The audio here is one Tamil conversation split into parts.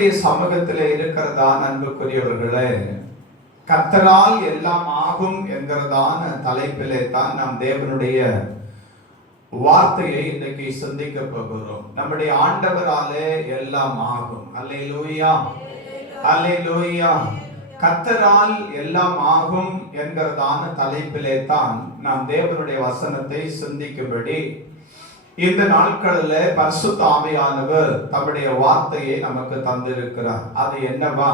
தேவனுடைய சமூகத்திலே இருக்கிறதா அன்புக்குரியவர்களே, கர்த்தரால் எல்லாம் ஆகும் என்கிறதான தலைப்பிலே தான் நாம் தேவனுடைய வார்த்தையை இன்றைக்கு சிந்திக்க போகிறோம். நம்முடைய ஆண்டவராலே எல்லாம் ஆகும். அல்லேலூயா, அல்லேலூயா. கர்த்தரால் எல்லாம் ஆகும் என்கிறதான தலைப்பிலே தான் நாம் தேவனுடைய வசனத்தை சிந்திக்கும்படி இந்த நாட்களில் பரிசுத்த ஆவியானவர் தம்முடைய வார்த்தையை நமக்கு தந்திருக்கிறார். அது என்னவா?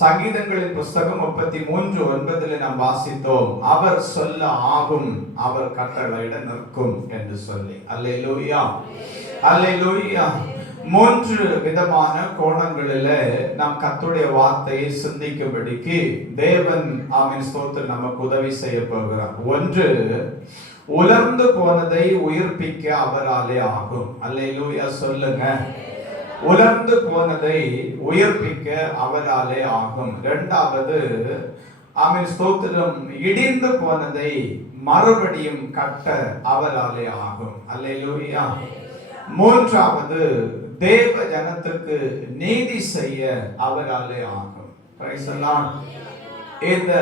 சங்கீதங்களின் புஸ்தகம் 33:9 நாம் வாசித்தோம், அவர் சொல்ல ஆகும், அவர் கட்டளையிட நிற்கும் என்று சொல்லி. அல்லேலூயா, அல்லேலூயா. 3 விதமான கோணங்களிலே நாம் கர்த்தருடைய வார்த்தையை சிந்திக்கும்படிக்கு தேவன் ஆமென் ஸ்தோத்திரம் நமக்கு உதவி செய்ய போகிறார். ஒன்று, உலர்ந்து போனதை உயிர்ப்பிக்க அவராலே ஆகும். அல்லேலூயா சொல்லுங்க. உலர்ந்து போனதை உயிர்ப்பிக்க அவராலே ஆகும். இரண்டாவது, ஆமென் ஸ்தோத்திரம், இடிந்து போனதை மறுபடியும் கட்ட அவராலே ஆகும். அல்லேலூயா. மூன்றாவது, தேவ ஜனத்துக்கு நீதி செய்ய அவராலே ஆகும். Praise the Lord. இந்த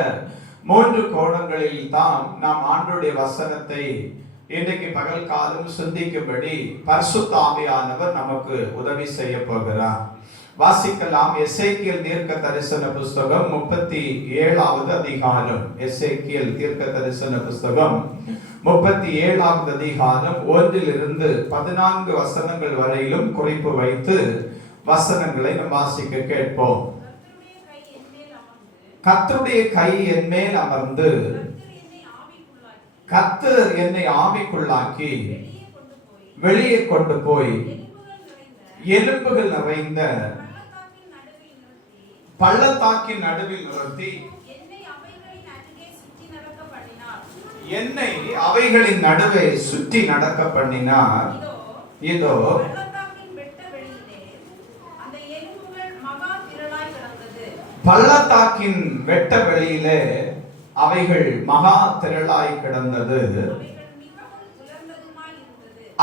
3 கோணங்களில் தான் நாம் ஆண்டவருடைய வசனத்தை இன்றைக்கு பகல் காலம் சிந்திக்கும்படி பரிசுத்த ஆவியானவர் நமக்கு உதவி செய்ய போகிறார். வாசிக்கலாம். எசேக்கியேல் தீர்க்க தரிசன புஸ்தகம் 37வது அதிகாரம். எசேக்கியேல் தீர்க்க தரிசன புஸ்தகம் 37வது அதிகாரம் 1 to 14 வசனங்கள் வரையிலும் குறிப்பு வைத்து வசனங்களை நாம் வாசிக்க கேட்போம். கர்த்தருடைய கை என் மேல் அமர்ந்து கர்த்தர் என்னை ஆவிக்குள்ளாக்கி வெளியே கொண்டு போய் எலும்புகள் நிறைந்த பள்ளத்தாக்கின் நடுவில் நிறுத்தி என்னை அவைகளின் நடுவே சுற்றி நடக்க பண்ணினார். இதோ பள்ளத்தாக்கின் வெட்ட வெளியிலே அவைகள் மகா திரளாய் கிடந்தது.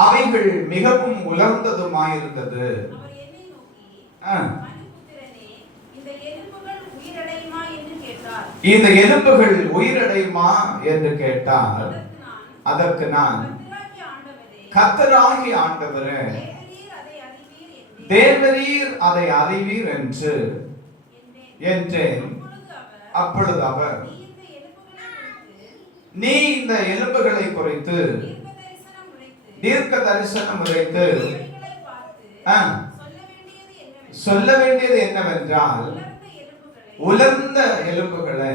அவைகள் மிகவும் உலர்ந்ததுமாயிருந்தது. இந்த எலும்புகள் உயிரடையுமா என்று கேட்டார். அதற்கு நான், கர்த்தராகிய ஆண்டவரே, தேவரீர் அதை அறிவீர் என்று என்றேன். அப்பொழுது அவர், நீ இந்த எலும்புகளை குறித்து தீர்க்க தரிசனம் உரைத்து சொல்ல வேண்டியது என்னவென்றால், உலர்ந்த எலும்புகளை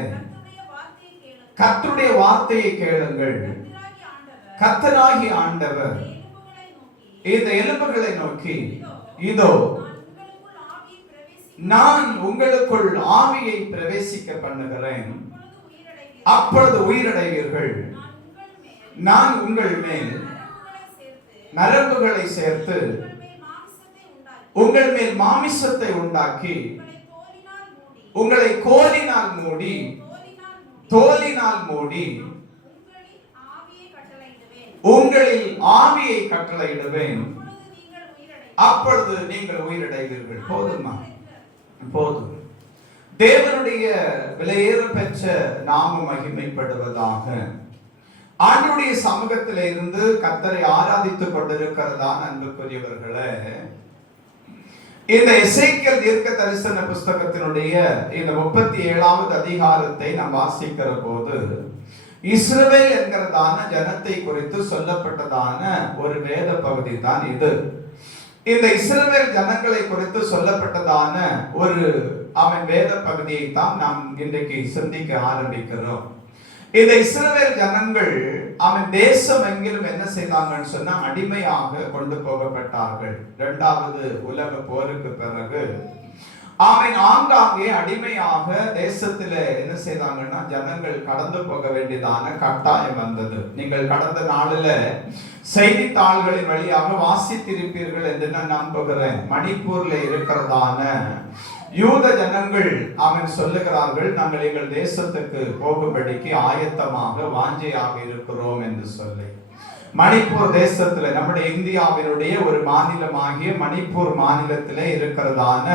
கர்த்தருடைய வார்த்தையை கேளுங்கள். கர்த்தராகிய ஆண்டவர் இந்த எலும்புகளை நோக்கி, இதோ நான் உங்களுக்குள் ஆவியை பிரவேசிக்க பண்ணுகிறேன், அப்பொழுது உயிரடைவீர்கள். நான் உங்கள் மேல் நரம்புகளை சேர்த்து உங்கள் மேல் மாமிசத்தை உண்டாக்கி உங்களை கோலினால் மூடி தோலினால் மூடி உங்களில் ஆவியை கட்டளையிடுவேன், அப்பொழுது நீங்கள் உயிரடைவீர்கள். போதுமா? போதும். தேவனுடைய விலையேற பெற்ற நாமம் மகிமைப்படுவதாக. ஆண்டவருடைய சமூகத்திலே இருந்து கர்த்தரை ஆராதித்துக் கொண்டிருக்கிறதான் அன்புக்குரியவர்களே, இந்த எசேக்கியேல் தீர்க்க தரிசன புஸ்தகத்தினுடைய இந்த 37வது அதிகாரத்தை நாம் வாசிக்கிற போது இஸ்ரவேல் என்கிறதான ஜனத்தை குறித்து சொல்லப்பட்டதான ஒரு வேத பகுதி தான் இது. இந்த இஸ்ரவேல் ஜனங்களை குறித்து சொல்லப்பட்டதான ஒரு வேத பகுதியை தான் நாம் இன்றைக்கு சிந்திக்க ஆரம்பிக்கிறோம். இந்த இஸ்ரவேல் ஜனங்கள் தேசம் எங்கிலும் என்ன செய்தாங்கன்னு சொன்னா, அடிமையாக கொண்டு போகப்பட்டார்கள். 2வது உலக போருக்கு பிறகு ஆங்காங்கே அடிமையாக தேசத்துல என்ன செய்தாங்கன்னா, ஜனங்கள் கடந்து போக வேண்டியதான கட்டாயம் வந்தது. நீங்கள் கடந்த நாளில் செய்தித்தாள்களின் வழியாக வாசித்திருப்பீர்கள் என்று நான் நம்புகிறேன். மணிப்பூர்ல இருக்கிறதான யூத ஜனங்கள் சொல்லுகிறார்கள், நாங்கள் எங்கள் தேசத்துக்கு போகும்படிக்கு ஆயத்தமாக வாஞ்சையாக இருக்கிறோம் என்று சொல்லி. மணிப்பூர் தேசத்துல, நம்முடைய இந்தியாவினுடைய ஒரு மாநிலமாகிய மணிப்பூர் மாநிலத்திலே இருக்கிறதான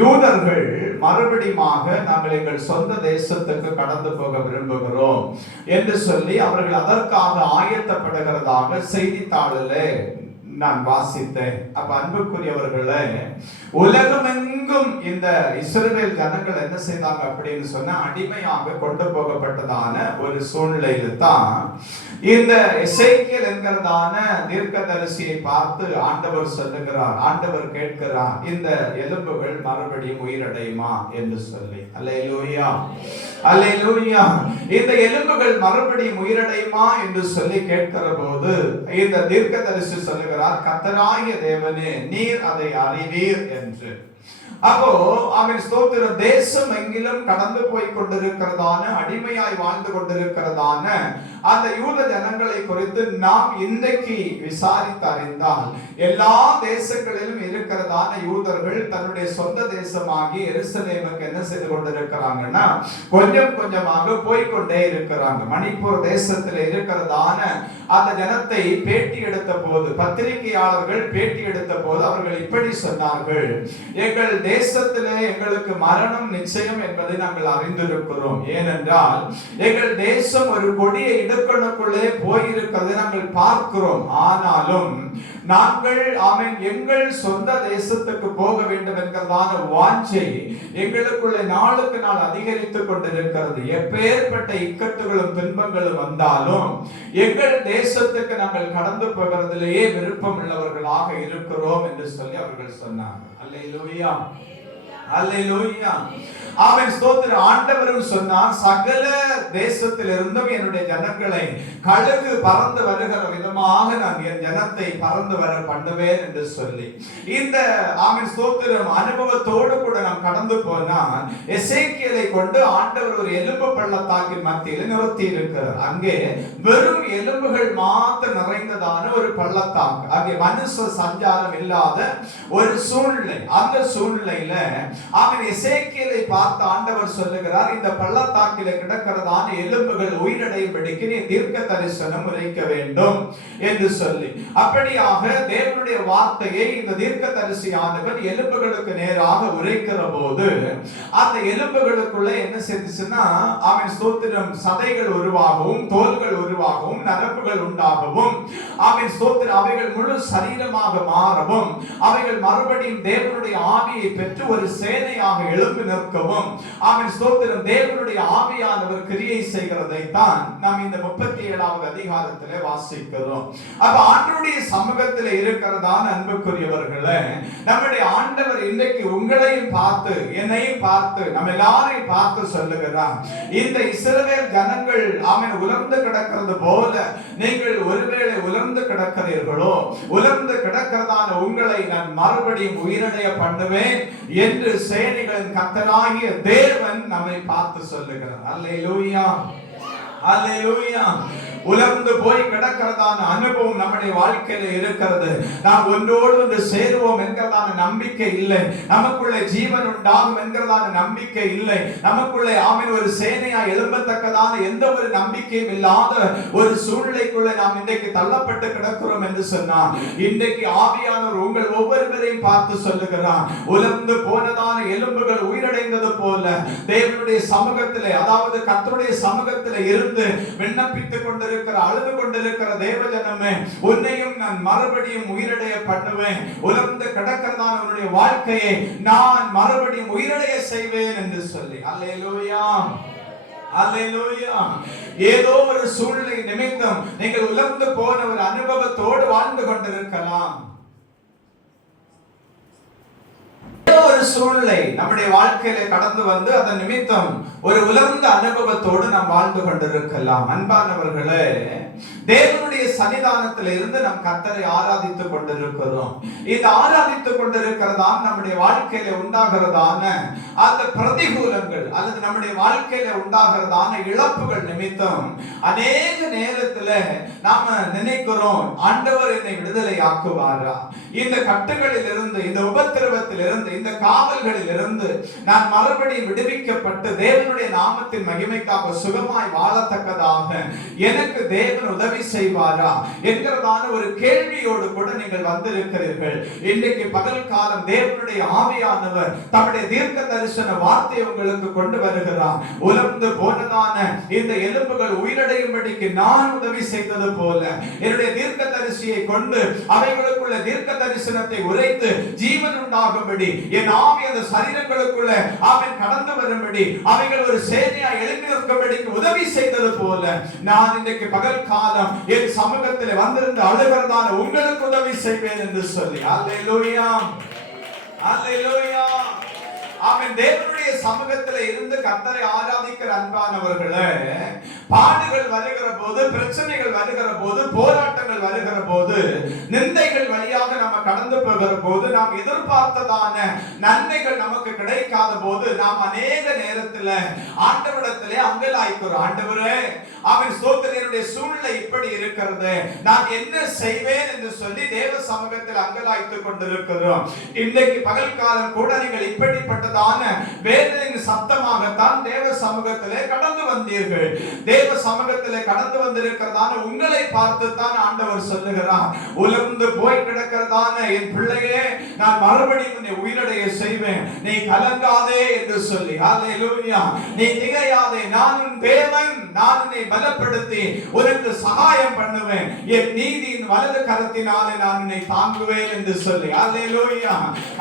யூதர்கள் மறுபடியுமாக நாங்கள் எங்கள் சொந்த தேசத்துக்கு கடந்து போக விரும்புகிறோம் என்று சொல்லி அவர்கள் அதற்காக ஆயத்தப்படுகிறதாக செய்தித்தாளிலே நான் வாசித்தேன். அப்ப அன்புக்குரியவர்களே, உலகமெங்கும் இந்த இஸ்ரவேல் ஜனங்கள் என்ன செய்தாங்க அப்படின்னு சொன்னா, அடிமையாக கொண்டு போகப்பட்டதான ஒரு சூழ்நிலையில தான் இந்த எசேக்கியேல் என்கிறதான தீர்க்கதரிசியை பார்த்து ஆண்டவர் சொல்லுகிறார், ஆண்டவர் கேட்கிறார், இந்த எலும்புகள் மறுபடியும் உயிரடையுமா என்று சொல்லி. அல்லேலூயா, அல்லேலூயா. இந்த எலும்புகள் மறுபடியும் உயிரடையுமா என்று சொல்லி கேட்கிற போது இந்த தீர்க்கதரிசி சொல்லுகிறார், கர்த்தராகிய தேவனே, நீர் அதை அறிவீர் என்று. அப்போ அவன் ஸ்தோத்திரம், தேசம் எங்கிலும் கடந்து போய் கொண்டிருக்கிறதான, அடிமையாய் வாழ்ந்து கொண்டிருக்கிறதான அந்த யூத ஜனங்களை குறித்து நாம் இன்றைக்கு விசாரித்து அறிந்தால், எல்லா தேசங்களிலும் இருக்கிறதான யூதர்கள் தன்னுடைய சொந்த தேசமாகி எருசலேமுக்கு என்ன செய்து கொண்டிருக்கிறாங்கன்னா, கொஞ்சம் கொஞ்சமாக போய்கொண்டே இருக்கிறாங்க. மணிப்பூர் தேசத்தில் இருக்கிறதான அந்த ஜனத்தை பேட்டி எடுத்த போது, பத்திரிகையாளர்கள் பேட்டி எடுத்த போது அவர்கள் இப்படி சொன்னார்கள், எங்கள் தேசத்திலே எங்களுக்கு மரணம் நிச்சயம் என்பதை நாங்கள் அறிந்திருக்கிறோம். ஏனென்றால் எங்கள் தேசம் ஒரு கொடிய இடுக்கணுக்குள்ளே போயிருக்கிறதை நாங்கள் பார்க்கிறோம். ஆனாலும் நாங்கள் எங்கள் சொந்த தேசத்துக்கு போக வேண்டும் என்கிறதான வாஞ்சை எங்களுக்குள்ளே நாளுக்கு நாள் அதிகரித்துக் கொண்டிருக்கிறது. எப்பேற்பட்ட இக்கட்டுகளும் துன்பங்களும் வந்தாலும் எங்கள் தேசத்துக்கு நாங்கள் கடந்து போகிறதிலேயே விருப்பம் உள்ளவர்களாக இருக்கிறோம் என்று சொல்லி அவர்கள் சொன்னார்கள். அல்லேலூயா, அல்லேலூயா. ஆமென், ஸ்தோத்திரம். ஆண்டவரும் சொன்னார், சகல தேசத்திலிருந்தும் என்னுடைய ஜனங்களை கழுகு பறந்து வருகிற விதமாக நான் என் ஜனத்தை பறந்து வர பண்ணுவேன் என்று சொல்லி, இந்த ஆமென் ஸ்தோத்திரம் அனுபவத்தோடு கூட நாம் கடந்து போனால், எசேக்கியேலை கொண்டு ஆண்டவர் ஒரு எலும்பு பள்ளத்தாக்கின் மத்தியில் நிறுத்தி இருக்கிறார். அங்கே வெறும் எலும்புகள் மாத்திரம் நிறைந்ததான ஒரு பள்ளத்தாக்கு, அங்கே மனுஷ சஞ்சாரம் இல்லாத ஒரு சூழ்நிலை. அந்த சூழ்நிலையில அவன் எசேக்கியேலை பார்த்து ஆண்டவர் சொல்லுகிறார், இந்த பள்ளத்தாக்கிலே கிடக்கிறதான எலும்புகள் உயிரடையும்படிக்கு நீ தீர்க்க தரிசனம் உரைக்க வேண்டும் என்று சொல்லி, அப்படியாக தேவனுடைய வார்த்தையை இந்த தீர்க்கதரிசியானவர் எலும்புகளுக்கு நேராக உரைக்கிற போது அந்த எலும்புகளுக்குள்ள என்ன செய்துச்சுன்னா, அவன் ஸ்தோத்திரம் சதைகள் உருவாகவும், தோல்கள் உருவாகவும், நரம்புகள் உண்டாகவும், அவன் ஸ்தோத்திரம் அவைகள் முழு சரீரமாக மாறவும், அவைகள் மறுபடியும் தேவனுடைய ஆவியை பெற்று ஒரு சேனையாக எழும்பி நிற்கவும், அவன் ஸ்தோத்திரம் தேவனுடைய ஆவியானவர் கிரியை செய்கிறதை தான் நாம் இந்த 37வது அதிகாரத்திலே வாசிக்கிறோம். அப்ப ஆண்டவருடைய சமூகத்திலே இருக்கிறதான அன்புக்குரியவர்களே, நம்முடைய ஆண்டவர் இன்றைக்கு உங்களையும் பார்த்து, என்னையும் பார்த்து, நம்ம எல்லாரையும் பார்த்து சொல்லுகிறார், இந்த இஸ்ரவேல் ஜனங்கள் அவன் உலர்ந்து கிடக்கிறது போல நீங்கள் ஒருவேளை உலர்ந்து கிடக்கிறீர்களோ, உலர்ந்து கிடக்கிறதான உங்களை நான் மறுபடியும் உயிரடைய பண்ணுவேன் என்று சேனைகளின் கர்த்தராகிய தேவன் நம்மை பார்த்து சொல்லுகிறார். அல்லேலூயா, அல்லேலூயா. உலர்ந்து போய் கிடக்கிறதான அனுபவம் நம்முடைய வாழ்க்கையில இருக்கிறது. நாம் ஒன்றோடு ஒன்று சேருவோம் என்கிறதான நம்பிக்கை இல்லை, நமக்குள்ளே ஜீவன் உண்டாகும் என்கிறதான நம்பிக்கை இல்லை, நமக்குள்ளே ஆமென் ஒரு சேனையா எழும்பத்தக்கதான எந்த ஒரு நம்பிக்கையும் இல்லாத ஒரு சூழ்நிலைக்குள்ளே நாம் இன்றைக்கு தள்ளப்பட்டு கிடக்கிறோம் என்று சொன்னார். இன்றைக்கு ஆவியானவர் உங்கள் ஒவ்வொருவரையும் பார்த்து சொல்லுகிறார், உலர்ந்து போனதான எலும்புகள் உயிரடைந்தது போல தேவனுடைய சமூகத்திலே, அதாவது கர்த்தருடைய சமூகத்திலே இருந்து விண்ணப்பித்துக் கொண்டு அழுது கொண்டிருக்கிற தேவஜனமே, உன்னையும் நான் மறுபடியும் உயிரடைய பண்ணுவேன், உலர்ந்து கிடக்கிறதான உன்னுடைய வாழ்க்கையை நான் மறுபடியும் உயிரடைய செய்வேன் என்று சொல்லி. அல்லேலூயா, அல்லேலூயா. ஏதோ ஒரு சூழ்நிலை நிமித்தம் நீங்கள் உலர்ந்து போன ஒரு அனுபவத்தோடு வாழ்ந்து கொண்டிருக்கலாம். ஒரு சூழ்நிலை நம்முடைய வாழ்க்கையில கடந்து வந்து அதன் நிமித்தம் ஒரு உலர்ந்த அனுபவத்தோடு நாம் வாழ்ந்து கொண்டிருக்கலாம். அன்பானவர்களே, தேவனுடைய சன்னிதானத்தில் இருந்து நாம் கர்த்தரை ஆராதித்துக் கொண்டிருக்கிறோம். இந்த ஆராதித்துக் கொண்டிருக்கிறதான நம்முடைய வாழ்க்கையில உண்டாகிறதான அந்த பிரதிகூலங்கள் அல்லது நம்முடைய வாழ்க்கையில உண்டாகிறதான இழப்புகள் நிமித்தம் அநேக நேரத்துல நாம நினைக்கிறோம், ஆண்டவர் என்னை விடுதலை ஆக்குவாரா, இந்த கட்டுகளில் இருந்து, இந்த உபத்திரவத்தில் இருந்து, இந்த காவல்களில் இருந்து நான் மறுபடியும் விடுவிக்கப்பட்டு தேவனுடைய நாமத்தின் மகிமைக்காக சுகமாய் வாழத்தக்கதாக எனக்கு தேவன் உதவி செய்வாரா என்கிறதான ஒரு கேள்வியோடு கூட நீங்கள் வந்திருக்கிறீர்கள். இன்றைக்கு பகல் காலம் தேவனுடைய ஆவியானவர் தம்முடைய தீர்க்க தரிசன வார்த்தையை உங்களுக்கு கொண்டு வருகிறார். உலர்ந்து போனதான இந்த எலும்புகள் உயிரடையும்படிக்கு நான் உதவி செய்தது போல என்னுடைய தீர்க்க தரிசியை கொண்டு அவைகளுக்குள்ள தீர்க்க தரிசனத்தை உரைத்து ஜீவன் உண்டாகும்படி என் ஆவி அந்த சரீரங்களுக்குள்ள அவன் கடந்து வரும்படி அவைகள் ஒரு சேனையா எழுப்பி நிற்கும்படிக்கு உதவி செய்தது போல நான் இன்றைக்கு பகல் காலம் என் சமூகத்தில் வந்திருந்த அழுகிறதான உங்களுக்கு உதவி செய்வேன் என்று சொல்லி அல்லேலூயா, அல்லேலூயா. அவன் தேவனுடைய சமூகத்தில் இருந்து கர்த்தரை ஆராதிக்கிற அன்பானவர்களே, பாடுகள் வருகிற போது, பிரச்சனைகள் வருகிற போது, போராட்டங்கள் வருகிற போது, நிந்தைகள் வழியாக நம்ம கடந்து போகிற போது, நாம் எதிர்பார்த்ததான நன்மைகள் நமக்கு கிடைக்காத போது நாம் அநேக நேரத்தில் ஆண்டவரிடத்திலே அங்கலாய்க்கிறோம். ஆண்டவரே, அவன் ஸ்தோத்திரனுடைய சூழ்நிலை இப்படி இருக்கிறது, நான் என்ன செய்வேன் என்று சொல்லி தேவ சமூகத்தில் அங்கலாய்த்துக் கொண்டிருக்கிறோம். இன்றைக்கு பகல் காலம் கூட நீங்கள் இப்படிப்பட்டதான வேதனையின் சத்தமாகத்தான் தேவ சமூகத்திலே கடந்து வந்தீர்கள். தேவ சமூகத்திலே கடந்து வந்திருக்கிறதான உங்களை பார்த்து தான் ஆண்டவர் சொல்லுகிறார், உலர்ந்து போய் கிடக்கிறதான என் பிள்ளையே, நான் மறுபடியும் உன்னை உயிரடைய செய்வேன், நீ கலங்காதே என்று சொல்லி. அல்லேலூயா. நீ திகையாதே, நான் உன் தேவன், நான் உன்னை பலப்படுத்தி உனக்கு சகாயம் பண்ணுவேன், என் நீதியின் வலது கரத்தினாலே நான் உன்னை தாங்குவேன் என்று சொல்லி. அல்லேலூயா.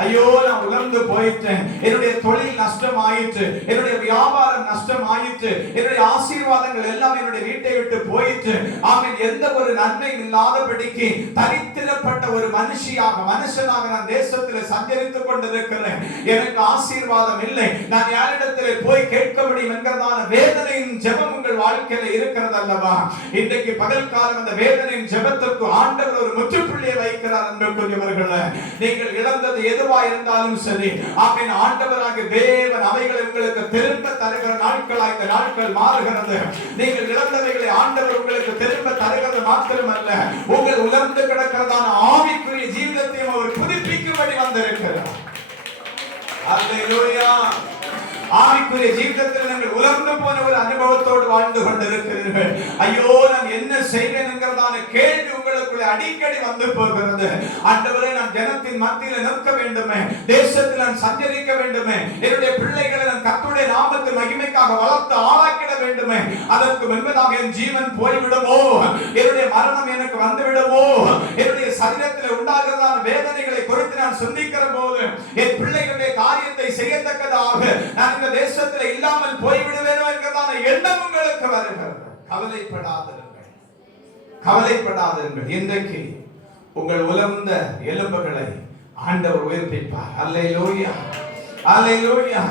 ஐயோ, நான் உலர்ந்து போயிட்டேன், என்னுடைய தொழில் நஷ்டம் ஆயிற்று, என்னுடைய வியாபாரம் நஷ்டம் ஆயிற்று, என்னுடைய ஆசீர்வாதங்கள் எல்லாம் என்னுடைய வீட்டை விட்டு போயிற்று, ஆமென், எந்த ஒரு நன்மை இல்லாதபடிக்கு தரித்திரப்பட்ட ஒரு மனுஷனாக நான் தேசத்தில் சஞ்சரித்துக் கொண்டிருக்கிறேன், எனக்கு ஆசீர்வாதம் இல்லை, நான் யாரிடத்தில் போய் கேட்க முடியும் என்கிறதான வேதனையின் ஜெபம் உங்கள் வாழ்க்கையில இருக்கிறது அல்லவா? இன்றைக்கு பகல் காலம் அந்த வேதனையின் ஜெபத்திற்கு ஆண்டவர் ஒரு முற்றுப்புள்ளியை வைக்கிறார். அன்புக்குரியவர்களே, நீங்கள் இழந்தது எதுவா இருந்தாலும் சரி, ஆமென், ஆண்டவராகிய தேவன் அவைகளை உங்களுக்கு திரும்ப தருகிற நாட்களாக இந்த நாட்கள் மாறுகிறது. நீங்கள் இழந்தவைகளை ஆண்டவர் உங்களுக்கு திரும்ப தருகிறது மாத்திரமல்ல, உங்கள் உலர்ந்து கிடக்கிறதான ஆவிக்குரிய ஜீவிதத்தையும் அவர் புதுப்பிக்கும்படி வந்திருக்கிறார். அல்லேலூயா. ஆவிக்குரிய ஜீவிதத்தில் நீங்கள் உலர்ந்து போன ஒரு அனுபவத்தோடு வாழ்ந்து கொண்டிருக்கிறீர்கள். ஐயோ, நான் என்ன செய்வேன் என்கிறதான கேள்வி உங்களுக்குள்ள அடிக்கடி வந்து போகிறது. ஆண்டவரே, நான் ஜனத்தின் மத்தியில் நிற்க வேண்டுமே, தேசத்தில் நான் சஞ்சரிக்க வேண்டுமே, என்னுடைய பிள்ளைகளை நான் கர்த்தருடைய நாமத்தின் மகிமைக்காக வளர்த்து ஆளாக்கிட வேண்டுமே, அதற்கு முன்பதாக என் ஜீவன் போய்விடுமோ, என்னுடைய மரணம் எனக்கு வந்துவிடுமோ, என்னுடைய சரீரத்தில் உண்டாகிறதான வேதனைகளை குறித்து நான் சிந்திக்கிற போது என் பிள்ளைகளுடைய காரியத்தை செய்யத்தக்கதாக நான் இந்த தேசத்தில் இல்லாமல் போய்விடுவேனோ என்கிறதான எண்ணம் உங்களுக்கு வருகிறது. கவலைப்படாதிருங்கள், கவலைப்படாதிருங்கள். இன்றைக்கு உங்கள் உலர்ந்த எலும்புகளை ஆண்டவர் உயிர்ப்பிப்பார். அல்லேலூயா, அல்லேலூயா.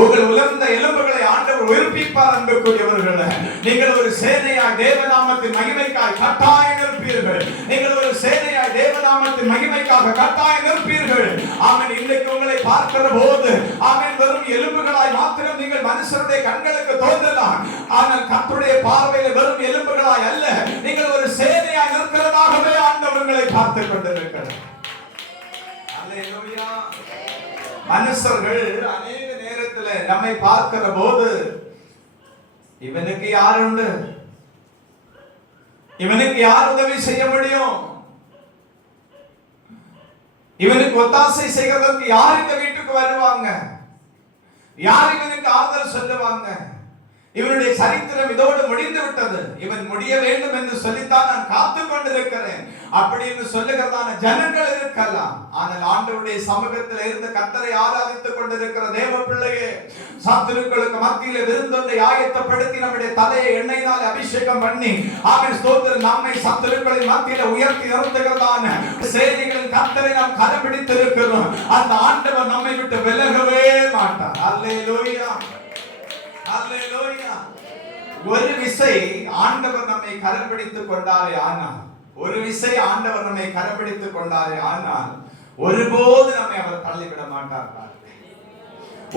உங்கள் உலர்ந்த எலும்புகளை ஆண்டவர் உயிர்ப்பிப்பார். அன்புக்குரியவர்களே, நீங்கள் ஒரு சேனையாய் தேவநாமத்தின் மகிமைக்காக கட்டாயம் நிற்பீர்கள். நீங்கள் ஒரு சேனையாய் தேவநாமத்தின் மகிமைக்காக கட்டாயம் நிற்பீர்கள். ஆமென். இன்றைக்கு உங்களை பார்க்கிற போது, ஆமென், வெறும் எலும்புகளாய் மாத்திரம் நீங்கள் மனுஷருடைய கண்களுக்கு தோன்றலாம். ஆனால் கர்த்தருடைய பார்வையில் வெறும் எலும்புகளாய் அல்ல, நீங்கள் ஒரு சேனையாய் நிற்கிறதாகவே ஆண்டவர் உங்களை பார்த்துக் கொண்டிருக்கிறார். அல்லேலூயா. மனுஷர்கள் அநேக நேரத்தில் நம்மை பார்க்கிற போது, இவனுக்கு யார் உண்டு, இவனுக்கு யார் உதவி செய்ய முடியும், இவனுக்கு ஒத்தாசை செய்கிறதற்கு யார் இந்த வீட்டுக்கு வருவாங்க, யார் இவனுக்கு ஆதரவு சொல்லுவாங்க, இவனுடைய சரித்திரம் இதோடு முடிந்து விட்டது, இவன் முடிய வேண்டும் என்று சொல்லித்தான் நான் காத்துக் கொண்டிருக்கிறேன் அப்படின்னு சொல்லுகிறதான ஜனங்கள் இருக்கலாம். ஆனால் ஆண்டவருடைய சமூகத்தில் இருந்து கர்த்தரை ஆராதித்துக் கொண்டிருக்கிற தேவ பிள்ளையே, சத்துருக்களுக்கு மத்தியில் விருந்தொன்றை ஆயத்தப்படுத்தி நம்முடைய தலையை எண்ணெயினால் அபிஷேகம் பண்ணி, ஆமென், ஸ்தோத்திரம், நம்மை சத்துருக்களின் மத்தியில் உயர்த்தி நிறுத்துகிறதான சேனைகளின் கர்த்தரை நாம் கரம் பிடித்திருக்கிறோம். அந்த ஆண்டவர் நம்மை விட்டு விலகவே மாட்டார். அல்லேலூயா, அல்லேலூயா. ஒரு விசை ஆண்டவர் நம்மை கரம் பிடித்துக் கொண்டாரே ஆனால், ஒரு விசை ஆண்டவர் நம்மை கரம் பிடித்துக் கொண்டாரே ஆனால் ஒருபோது நம்மை அவர் தள்ளிவிட மாட்டார்.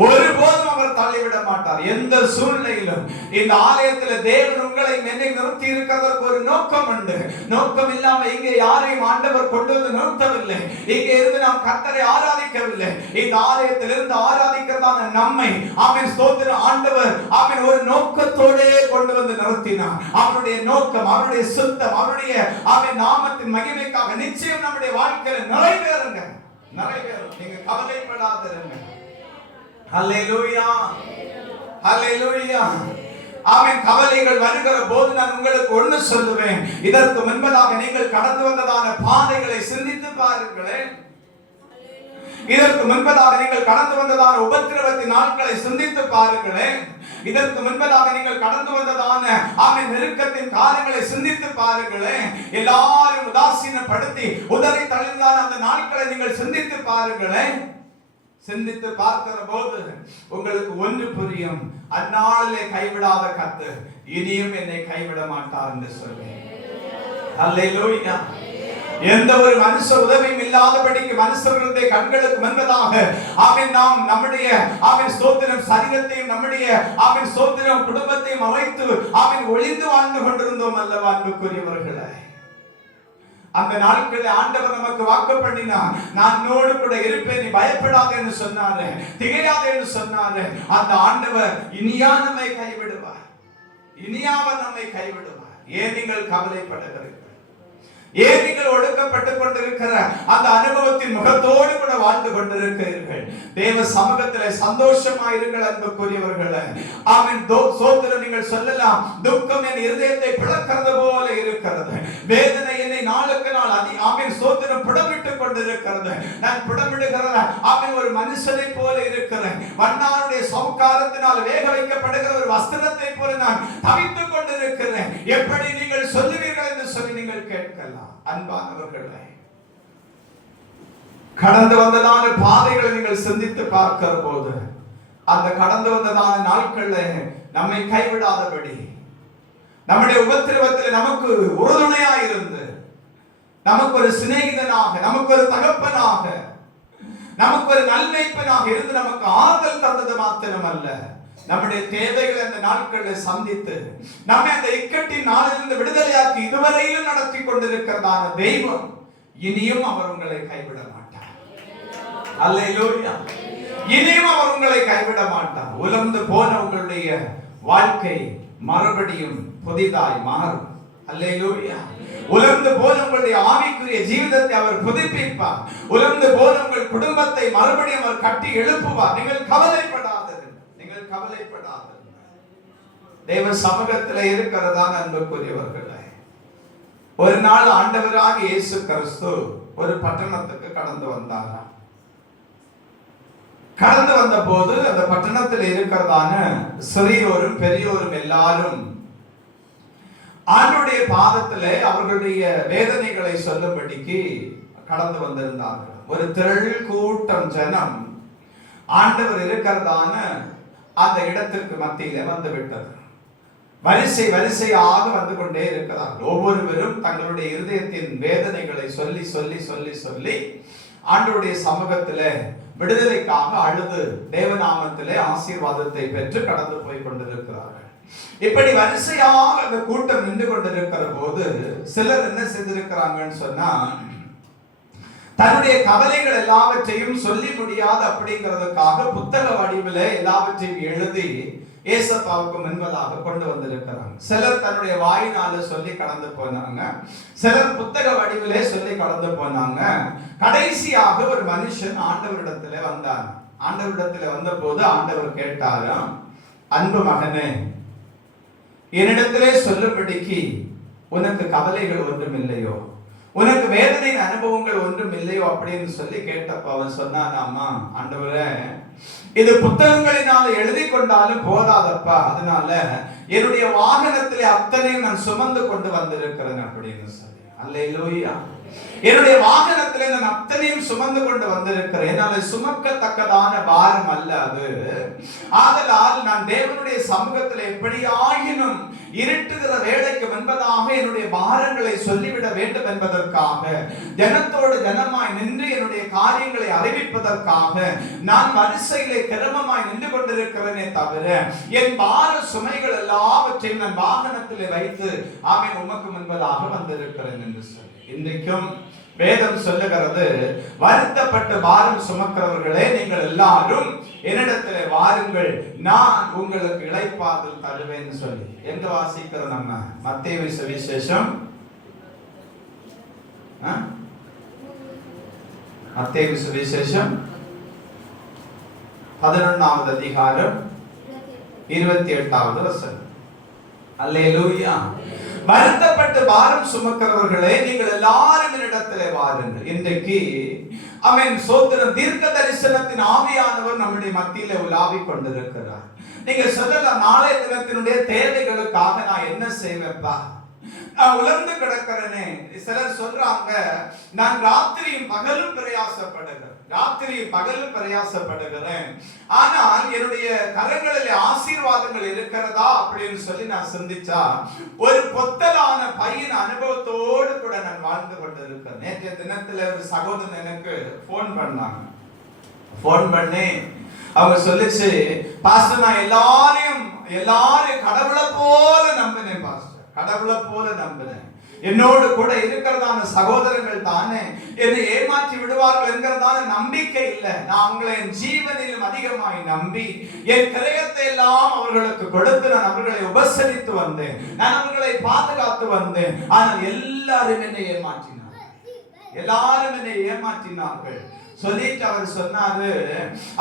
ஒருபோதும் அவர் தள்ளிவிட மாட்டார். எந்த சூழ்நிலையிலும் இந்த ஆலயத்தில் தேவன் உங்களை என்னை நிறுத்தி இருக்கிறதற்கு ஒரு நோக்கம் உண்டு. நோக்கம் இல்லாம இங்கே யாரையும் ஆண்டவர் கொண்டு வந்து நிறுத்தவில்லை. இங்கே இருந்து நாம் கர்த்தரை ஆராதிக்கவில்லை. இந்த ஆலயத்திலிருந்து ஆராதிக்கிறதான நம்மை ஆமென் ஸ்தோத்திரம் ஆண்டவர் ஆமென் ஒரு நோக்கத்தோடே கொண்டு வந்து நிறுத்தினார். அவருடைய நோக்கம், அவருடைய சுத்தம், அவருடைய ஆமென் நாமத்தின் மகிமைக்காக நிச்சயம் நம்முடைய வாழ்க்கையில் நிறைவேறுங்க. நீங்க கவலைப்படாதிருங்க. ஹல்லேலூயா, ஹல்லேலூயா. ஆமென். கவலைகள் வருகிற போது நான் உங்களுக்கு ஒன்று சொல்லுவேன். இதற்கு முன்பதாக நீங்கள் கடந்து வந்ததான பாதைகளை சிந்தித்து பாருங்களேன். இதற்கு முன்பதாக நீங்கள் கடந்து வந்ததான உபத்திரவத்தின் நாட்களை சிந்தித்து பாருங்களேன். இதற்கு முன்பதாக நீங்கள் கடந்து வந்ததான ஆமென் நெருக்கத்தின் காலங்களை சிந்தித்து பாருங்களேன். எல்லாரும் உதாசீனப்படுத்தி உதறி தள்ளினான அந்த நாட்களை நீங்கள் சிந்தித்து பாருங்களேன். சிந்தித்து பார்க்கிற போது உங்களுக்கு ஒன்று புரியும். அந்நாளிலே கைவிடாத கர்த்தர் இனியும் என்னை கைவிட மாட்டார் என்று சொல்லி. அல்லேலூயா. எந்த ஒரு மனுஷ உதவியும் இல்லாதபடிக்கு மனுஷர்களுடைய கண்களுக்கு முன்பதாக ஆமென் நாம் நம்முடைய ஆமென் ஸ்தோத்திரம் சரீரத்தையும் நம்முடைய ஆமென் ஸ்தோத்திரம் குடும்பத்தையும் மறைத்து ஆமென் ஒளிந்து வாழ்ந்து கொண்டிருந்தோம் அல்லவா அன்புக்குரியவர்களே. அந்த நாட்களில் ஆண்டவர் நமக்கு வாக்கு பண்ணினார். நான் உன்னோடு கூட இருப்பேன், நீ பயப்படாதே என்று சொன்னாரு, திகையாதே என்று சொன்னாரு. அந்த ஆண்டவர் இனியா நம்மை கைவிடுவார், இனியாவர் நம்மை கைவிடுவார். ஏன் நீங்கள் கவலைப்படுகிறீர்கள்? ஏன் நீங்கள் ஒடுக்கப்பட்டுக் கொண்டிருக்கிற அந்த அனுபவத்தின் முகத்தோடு கூட வாழ்ந்து கொண்டிருக்கிறீர்கள்? தேவ சமூகத்திலே சந்தோஷமாயிருங்கள் அன்புக்குரியவர்களே. ஆமென். சோதனை நீங்கள் சொல்லலாம், துக்கம் என் இருதயத்தை பிளக்கிறது போல இருக்கிறது, வேதனை என்னை நாளுக்கு நாள் ஆமென் சோதனம் புடமிட்டுக் கொண்டிருக்கிறது. நான் புடமிடுகிற ஆமென் ஒரு மனுஷனை போல இருக்கிறேன். வண்ணாருடைய சௌகாரத்தினால் வேக வைக்கப்படுகிற ஒரு வஸ்திரத்தை போல நான் தவித்துக் கொண்டிருக்கிறேன். எப்படி நீங்கள் சொல்லுவீர்கள் என்று சொல்லி நீங்கள் கேட்கலாம். அன்பானவர்களே, கடந்து வந்ததான பாதைகளை நீங்கள் சிந்தித்து பார்க்கிற போது அந்த கடந்து வந்ததான நாட்கள்ல நம்மை கைவிடாதபடி நம்முடைய உபத்திரவத்தில் நமக்கு உறுதுணையாக இருந்து நமக்கு ஒரு சிநேகிதனாக, நமக்கு ஒரு தகப்பனாக, நமக்கு ஒரு நல்மைப்பனாக இருந்து நமக்கு ஆறுதல் தந்தது மாத்திரம் அல்ல, நம்முடைய தேவைகளை அந்த நாட்களில் சந்தித்து நம்மை அந்த இக்கட்டின் நாளிலிருந்து விடுதலையாக்கி இதுவரையிலும் நடத்தி கொண்டிருக்கிறதான தெய்வம் இனியும் அவர் உங்களை கைவிட மாட்டார். அல்லேலூயா. இனியும் அவர் உங்களை கைவிட மாட்டார். உலர்ந்து போன உங்களுடைய வாழ்க்கை மறுபடியும் புதிதாய் மாறும். அல்லேலூயா. உலர்ந்து போன உங்களுடைய ஆவிக்குரிய ஜீவிதத்தை அவர் புதுப்பிப்பார். உலர்ந்து போன உங்கள் குடும்பத்தை மறுபடியும் அவர் கட்டி எழுப்புவார். நீங்கள் கவலைப்படாதீர்கள், நீங்கள் கவலைப்படாதீர்கள். தேவ சமூகத்தில் இருக்கிறதான அன்புக்குரியவர்களே, ஒரு நாள் ஆண்டவராக இயேசு கிறிஸ்து ஒரு பட்டணத்துக்கு கடந்து வந்தாராம். கடந்து வந்த போது அந்த பட்டணத்தில் இருக்கிறதான சிறியோரும் பெரியோரும் எல்லாரும் ஆண்டவருடைய பாதத்திலே அவர்களுடைய வேதனைகளை சொல்லும்படிக்கு கடந்து வந்திருந்தார்கள். ஒரு திரள் கூட்டம் ஜனம் ஆண்டவர் இருக்கிறதான அந்த இடத்திற்கு மத்தியிலே வந்து விட்டது. வரிசை வரிசையாக வந்து கொண்டே இருக்கிறார்கள். ஒவ்வொருவரும் தங்களுடைய இருதயத்தின் வேதனைகளை சொல்லி சொல்லி சொல்லி சொல்லி ஆண்டவருடைய சமூகத்திலே விடுதலைக்காக அழுது தேவநாமத்திலே ஆசீர்வாதத்தை பெற்று கடந்து போய் கொண்டிருக்கிறார்கள். இப்படி வரிசையாக அந்த கூட்டம் நின்று கொண்டிருக்கிற போது சிலர் என்ன செய்திருக்கிறாங்கன்னு சொன்னா, தன்னுடைய கவலைகள் எல்லாவற்றையும் சொல்லி முடியாது அப்படிங்கிறதுக்காக புத்தக வடிவில் எல்லாவற்றையும் எழுதி ஏசப்பாவுக்கு முன்பதாக கொண்டு வந்திருக்கிறாங்க. சிலர் தன்னுடைய வாயினால சொல்லி கடந்து போனாங்க, சிலர் புத்தக வடிவிலே சொல்லி கடந்து போனாங்க. கடைசியாக ஒரு மனுஷன் ஆண்டவரிடத்துல வந்தார். ஆண்டவரிடத்துல வந்த போது ஆண்டவர் கேட்டாராம், அன்பு மகனே, என்னிடத்திலே சொல்லும்படிக்கு உனக்கு கவலைகள் ஒன்றும் இல்லையோ, உனக்கு வேதனையின் அனுபவங்கள் ஒன்றும் இல்லையோ அப்படின்னு சொல்லி கேட்டப்ப அவன் சொன்னான், அம்மா ஆண்டவரே, இது புத்தகங்களினால எழுதி கொண்டாலும் போதாதப்பா, அதனால என்னுடைய வாகனத்திலே அத்தனையும் நான் சுமந்து கொண்டு வந்திருக்கிறேன் அப்படின்னு சொல்லி. அல்லேலூயா. என்னுடைய வாகனத்திலே நான் அத்தனையும் சுமந்து கொண்டு வந்திருக்கிறேன். என்னால சுமக்கத்தக்கதான பாரம் அல்ல அது. ஆதலால் நான் தேவனுடைய சமூகத்தில் எப்படியாயினும் இருட்டுகிற வேளைக்கு முன்பதாக என்னுடைய பாரங்களை சொல்லிவிட வேண்டும் என்பதற்காக, ஜனத்தோடு ஜனமாய் நின்று என்னுடைய காரியங்களை அறிவிப்பதற்காக நான் வரிசையிலே கிரமமாய் நின்று கொண்டிருக்கிறேனே தவிர என் பார சுமைகள் எல்லாவற்றையும் நான் வாகனத்திலே வைத்து ஆமென் உமக்கு முன்பதாக வந்திருக்கிறேன் என்று சொல்லி. இன்றைக்கும் வேதம் சொல்லுகிறது, வருத்தப்பட்டு பாரம் சுமக்கிறவர்களே நீங்கள் எல்லாரும் என்னிடத்திலே வாருங்கள், நான் உங்களுக்கு இளைப்பாறுதல் தருவேன்னு சொல்லி. எங்க வாசிக்கிறோம் நம்ம? மத்தேயு சுவிசேஷம் மத்தேயு சுவிசேஷம் 11வது அதிகாரம் 28வது வசனம். அல்லேலூயா. வருத்தப்பட்டு பாரம் சுமக்கிறவர்களே நீங்கள் எல்லாரும் என்னிடத்திலே வாருங்கள். இன்றைக்கு ஆமென் சோத்திரம், தீர்க்க தரிசனத்தின் ஆவியானவர் நம்முடைய மத்தியிலே உலாவிக் கொண்டிருக்கிறார். நீங்க சொல்லலாம், நாளைய தினத்தினுடைய தேவைகளுக்காக நான் என்ன செய்வேன்ப்பா, நான் உலர்ந்து கிடக்கிறேனே. சிலர் சொல்றாங்க, நான் ராத்திரியும் பகலும் பிரயாசப்படுகிறேன், ஆனால் என்னுடைய கரங்களில் ஆசீர்வாதங்கள் இருக்கிறதா அப்படின்னு சொல்லி நான் சிந்திச்சா, ஒரு பொத்தலான பையன் அனுபவத்தோடு கூட நான் வாழ்ந்து கொண்டிருக்கிறேன். நேற்றைய தினத்துல ஒரு சகோதரன் எனக்கு போன் பண்ணி அவங்க சொல்லிச்சு, பாஸ்டர் நான் எல்லாரையும் கடவுளை போல நம்பினேன் பாஸ்டர், கடவுளை போல நம்பினேன். என்னோடு கூட இருக்கிறதான சகோதரர்கள் தானே என்னை ஏமாற்றி விடுவார்கள் என்கிறதான நம்பிக்கை இல்லை. நான் அவங்களை என் ஜீவனிலும் அதிகமாய் நம்பி என் கிரயத்தை எல்லாம் அவர்களுக்கு கொடுத்து நான் அவர்களை உபசரித்து வந்தேன், நான் அவர்களை பாதுகாத்து வந்தேன். ஆனால் எல்லாரும் என்னை ஏமாற்றினார்கள் சொல்லிட்டு அவர் சொன்னாரு,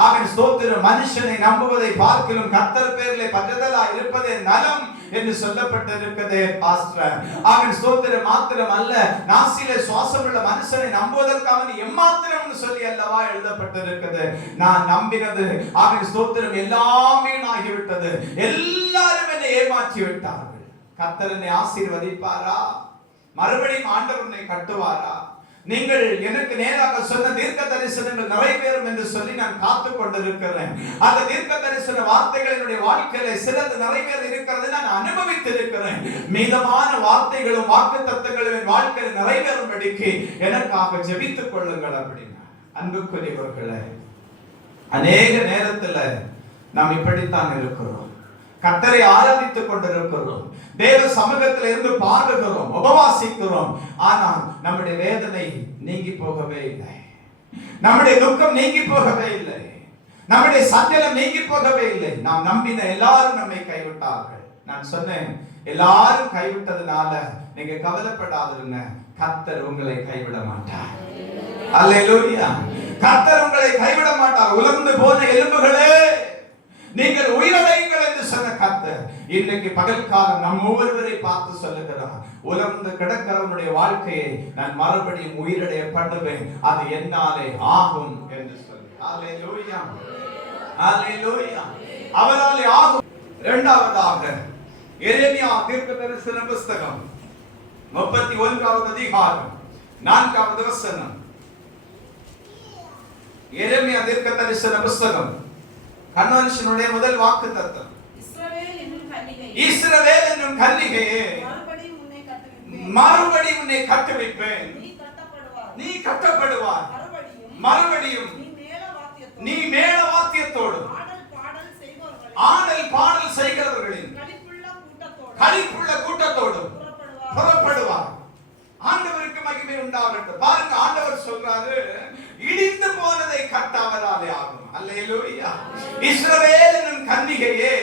அவன் ஸ்தோத்திர, மனுஷனை நம்புவதை பார்க்கிறோம் கர்த்தர் பேரிலே பற்றுதலா இருப்பதே நலம் என்று சொல்லப்பட்டிருக்கிறது பாஸ்டர். அவன் ஸ்தோத்திர மாத்திரம் அல்ல, நாசியிலே சுவாசம் உள்ள மனுஷனை நம்புவதற்கு அவன் எம்மாத்திரம் சொல்லி அல்லவா எழுதப்பட்டிருக்கிறது. நான் நம்பினது அவன் ஸ்தோத்திரம் எல்லாமே ஆகிவிட்டது, எல்லாரும் என்னை ஏமாற்றி விட்டார்கள். கர்த்தர் என்னை ஆசீர்வதிப்பாரா? மறுபடியும் ஆண்டவர் என்னை கட்டுவாரா? நீங்கள் எனக்கு நேராக சொன்ன தீர்க்க தரிசனங்கள் நிறைவேறும் என்று சொல்லி நான் காத்து கொண்டிருக்கிறேன். அந்த தீர்க்க தரிசன வார்த்தைகள் என்னுடைய வாழ்க்கையில சிலது நிறைவேற இருக்கிறது, நான் அனுபவித்திருக்கிறேன். மீதமான வார்த்தைகளும் வாக்குத்தத்தங்களும் என் வாழ்க்கையில் நிறைவேறும்படிக்கு எனக்காக ஜெபித்துக் கொள்ளுங்கள் அப்படின்னா. அன்புக்குரியவர்களே, அநேக நேரத்துல நாம் இப்படித்தான் இருக்கிறோம். கர்த்தரை ஆராதித்துக் கொண்டிருக்கிறோம், தேவ சமூகத்தில் இருந்து பாடுகிறோம், உபவாசிக்கிறோம். ஆனால் நம்முடைய வேதனை நீங்கி போகவே இல்லை, நம்முடைய துக்கம் நீங்கி போகவே இல்லை, நம்முடைய சஞ்சலம் நீங்கி போகவே இல்லை. நாம் நம்பின எல்லாரும் நம்மை கைவிட்டார்கள். நான் சொன்னேன், எல்லாரும் கைவிட்டதுனால நீங்க கவலைப்படாதீங்க, கர்த்தர் உங்களை கைவிட மாட்டார். அல்லேலூயா. கர்த்தர் உங்களை கைவிட மாட்டார். உலர்ந்து போன எலும்புகளே நீங்கள் உயிரடையுங்கள் என்று சொன்ன கர்த்தர் இன்னைக்கு பகல் காலம் நம் ஒவ்வொருவரை பார்த்து சொல்லுகிறார், உலர்ந்து கிடக்கிறவனுடைய வாழ்க்கையை நான் மறுபடியும் உயிரடைய பண்ணுவேன், அது என்னாலே ஆகும் என்று சொல்லி. அல்லேலூயா, அல்லேலூயா. அவராலே ஆகும். இரண்டாவதாக எரேமியா தீர்க்கதரிசன புத்தகம் 31வது அதிகாரம் 4வது வசனம். எரேமியா தீர்க்கதரிசன புத்தகம் கன்வென்ஷனுடைய முதல் வாக்குத்தத்தம். இஸ்ரவேல் என்னும் கன்னிகையே, மறுபடியும் உன்னை கட்டுவிப்பேன், நீ கட்டப்படுவாய், மறுபடியும் நீ மேள வாத்தியத்தோடு ஆடல் பாடல் செய்கிறவர்களின் களிப்புள்ள கூட்டத்தோடு புறப்படுவார். ஆண்டவருக்கு மகிமை உண்டாகட்டும். பாருங்க, ஆண்டவர் சொல்றாரு, இடிந்து போனதை கட்ட அவராலே ஆகும். அல்லேலூயா. இஸ்ரவேல் என்னும் கன்னிகையே,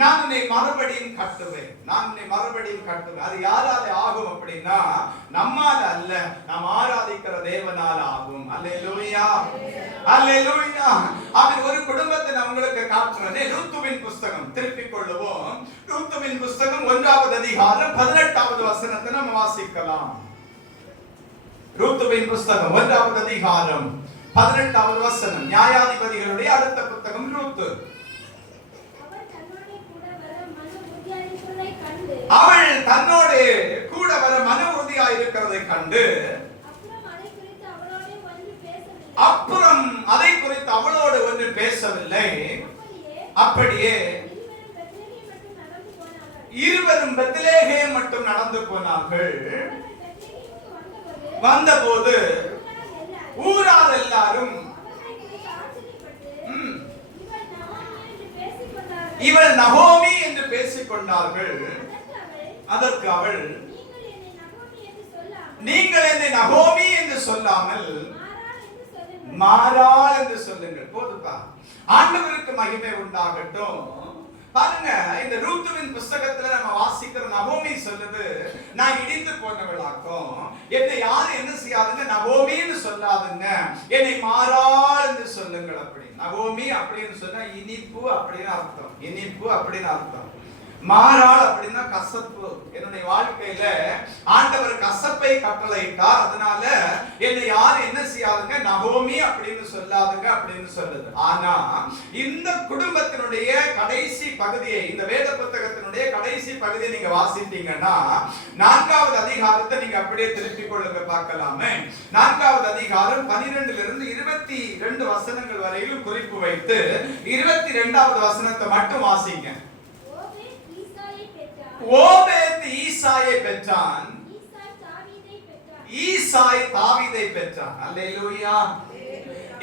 நான் உன்னை மறுபடியும் கட்டுவேன், நான் உன்னை மறுபடியும் கட்டுவேன். அது யாராலே ஆகும் அப்படின்னா, நம்மால அல்ல, நாம் ஆராதிக்கிற தேவனால ஆகும். அல்லேலூயா, அல்லேலூயா. அவன் ஒரு குடும்பத்தை நான் உங்களுக்கு காட்டுறேன். ரூத்துவின் புஸ்தகம் திருப்பிக் கொள்ளுவோம். ரூத்துவின் புஸ்தகம் 1வது அதிகாரம் 18வது வசனத்தை நம்ம வாசிக்கலாம். ரூத்துவின் புஸ்தகம் 1வது அதிகாரம் 18வது வசனம். நியாயாதிபதிகளுடைய அடுத்த புத்தகம் ரூத்து. அவள் தன்னோடு கூட வர மன உறுதியாய் இருக்கிறதை கண்டு, அப்புறம் அதை குறித்து அவளோடு ஒன்று பேசவில்லை. அப்படியே இருவரும் பெத்லெகேம் மட்டும் நடந்து போனார்கள். வந்தபோது ஊரார் எல்லாரும் இவள் நகோமி என்று பேசிக் கொண்டார்கள். அதற்கு அவள், நீங்கள் என்னை நகோமி என்று என்று சொல்லாமல் மாறாள் என்று சொல்லுங்கள். போதுப்பா. ஆண்டவருக்கு மகிமை உண்டாகட்டும். பாருங்க, இந்த ரூத்துவின் புஸ்தகத்துல நம்ம வாசிக்கிற நகோமி சொல்லுது, நான் இடிந்து போனவளாக்கும், என்னை யாரும் என்ன செய்யாதுங்க, நகோமின்னு சொல்லாதுங்க, என்னை மாறாள் என்று சொல்லுங்கள். அப்படி நகோமி அப்படின்னு சொன்னா இனிப்பு அப்படின்னு அர்த்தம். இனிப்பு அப்படின்னு அர்த்தம். மாறாள் அப்படின்னா கசப்பு. என்னுடைய வாழ்க்கையில ஆண்டவர் கசப்பை கட்டளையிட்டார், அதனால என்னை யாரும் என்ன செய்யாதுங்க, நகோமி அப்படின்னு சொல்லாதுங்க அப்படின்னு சொல்லுது. ஆனா இந்த குடும்பத்தினுடைய கடைசி பகுதியை, இந்த வேத புத்தகத்தினுடைய கடைசி பகுதியை நீங்க வாசித்தீங்கன்னா 4வது அதிகாரத்தை நீங்க அப்படியே திருப்பிக் கொள்ளுங்க, பார்க்கலாமே. 4வது அதிகாரம் 12 இருந்து 22 வசனங்கள் வரையிலும் குறிப்பு வைத்து 22வது வசனத்தை மட்டும் வாசிங்க. ஓபேத் ஈசாயை பெற்றான், ஈசாய் தாவீதை பெற்றான். அல்லேலூயா.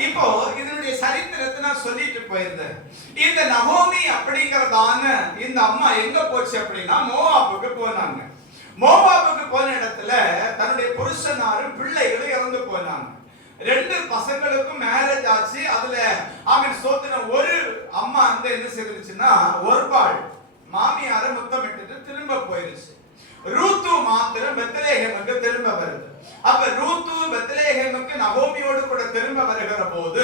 இப்போ இதனுடைய சரித்திரத்தை நான் சொல்லிட்டு போயிருந்தேன். இந்த நகோமி அப்படிங்கறதான இந்த அம்மா எங்க போச்சு அப்படின்னா மோவாபுக்கு போனாங்க. மோவாபுக்கு போன இடத்துல தன்னுடைய புருஷனாரும் பிள்ளைகளும் இறந்து போனாங்க. 2 பசங்களுக்கும் மேரேஜ் ஆச்சு. அதுல அவன் சோத்தின ஒரு அம்மா அந்த என்ன செய்துச்சுன்னா ஒருபாள் மாமியார முத்தமிட்டு திரும்ப போயிருச்சு. ரூத்து மாத்திரம் பெத்லெகேமுக்கு திரும்ப வருது. அப்ப ரூத்து பெத்லெகேமுக்கு நகோமியோடு கூட திரும்ப வருகிற போது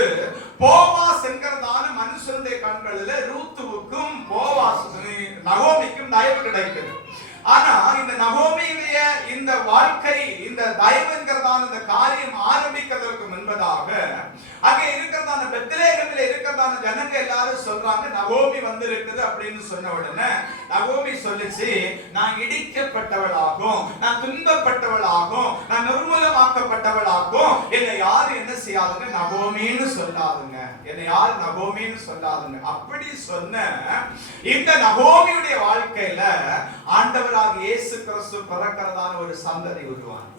போவாஸ் என்கிறதான மனுஷனுடைய கண்களில் ரூத்துவுக்கும் போவாஸ் நகோமிக்கும் தயவு கிடைக்குது. ஆனா இந்த நகோமியுடைய இந்த வாழ்க்கை, இந்த தயவு என்கிறதான இந்த காரியம் ஆரம்பிக்கிறதுக்கு முன்பதாக அங்க இருக்கிறதான பெத்லெகேமில் இருக்கிறதான ஜனங்க எல்லாரும் சொல்றாங்க, நகோமி வந்து இருக்குது அப்படின்னு சொன்ன உடனே நகோமி சொல்லிச்சு, நான் இடிக்கப்பட்டவளாகும், நான் துன்பப்பட்டவளாகும், நான் நிர்மூலமாக்கப்பட்டவளாகும், என்னை யாரும் என்ன செய்யாதுங்க, நகோமின்னு சொல்லாதுங்க, என்னை யாரும் நகோமின்னு சொல்லாதுங்க. அப்படி சொன்ன இந்த நகோமியுடைய வாழ்க்கையில ஆண்டவராக இயேசு கிறிஸ்து பிறக்கிறதான ஒரு சந்ததி உருவான்.